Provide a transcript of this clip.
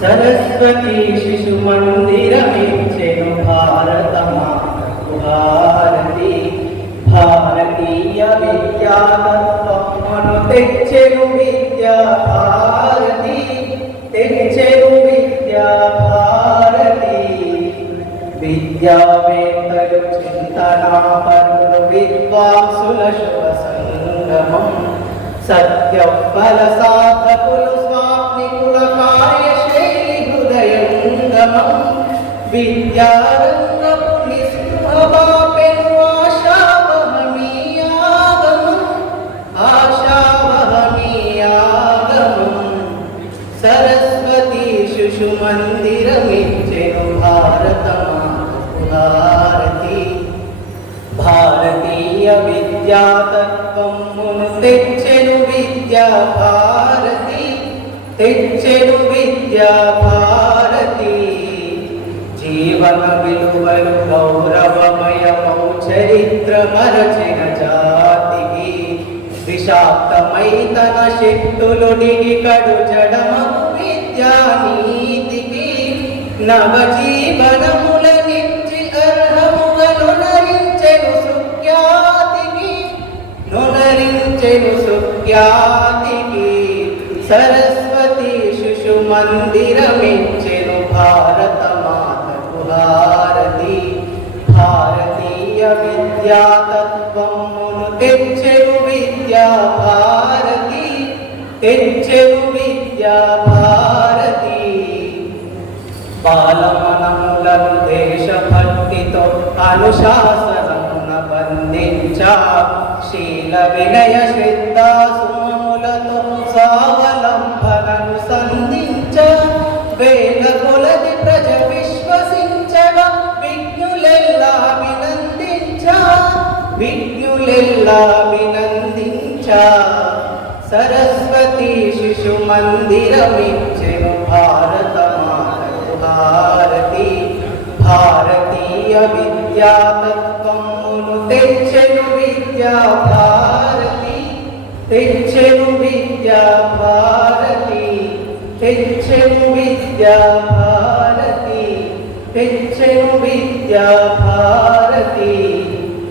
सरस्वती शिशु मंदिरमिच्छेनु भारत मातु भारती भारतीय विद्यातत्वमुनु तेच्చెను विद्या भारती तेच्చెను विद्या भारती विद्यावेत्तलु చింతనాపరులు విద్వాంసుల శుభ సంగమం సత్యఫల సాధకులు స్వామికుల కార్యశైలి హృదయంగమం విద్యారంగపు నిస్పృహవాపెను ఆశావహమీయాగమం సరస్వతీ శిశు మందిరమిచ్చెను భారత మాతకు భారతి భారతీయ విద్యాతత్వమును తెచ్చెను విద్యా భారతి తెచ్చెను విద్యా భారతి జీవన విలువలు గౌరవమయమౌ చరిత్ర మరచిన జాతికి విషాక్తమై తన శక్తులుడిని కడు జడమగు విద్యానీతికి నవజీవనములనిచ్చి అర్హముగనునరించెను సుఖ్యాతికి నునరించెను సుఖ్యాతికి సరస్వతి శిశు మందిరమిచ్చెను భారత మాతకు భారతి భారతీయ విద్యాతత్వమును తెచ్చెను విద్యా భారతి తెచ్చెను విద్యా భారతి బాలమనములను దేశభక్తితో అనుశాసనమున బంధించా శీల వినయ శ్రద్ధా సుమములతో స్వావలంబనను సంధించ వేల కొలది ప్రజ విశ్వసించగా విజ్ఞులెల్లా వినందించ సరస్వతీ శిశు మందిరమిచ్చెను భారత మాతకు భారతి భారతీయ విద్యాతత్వమును తెచ్చెను విద్యా భారతి తెచ్చెను విద్యా భారతి తెచ్చెను విద్యా భారతి తెచ్చెను విద్యా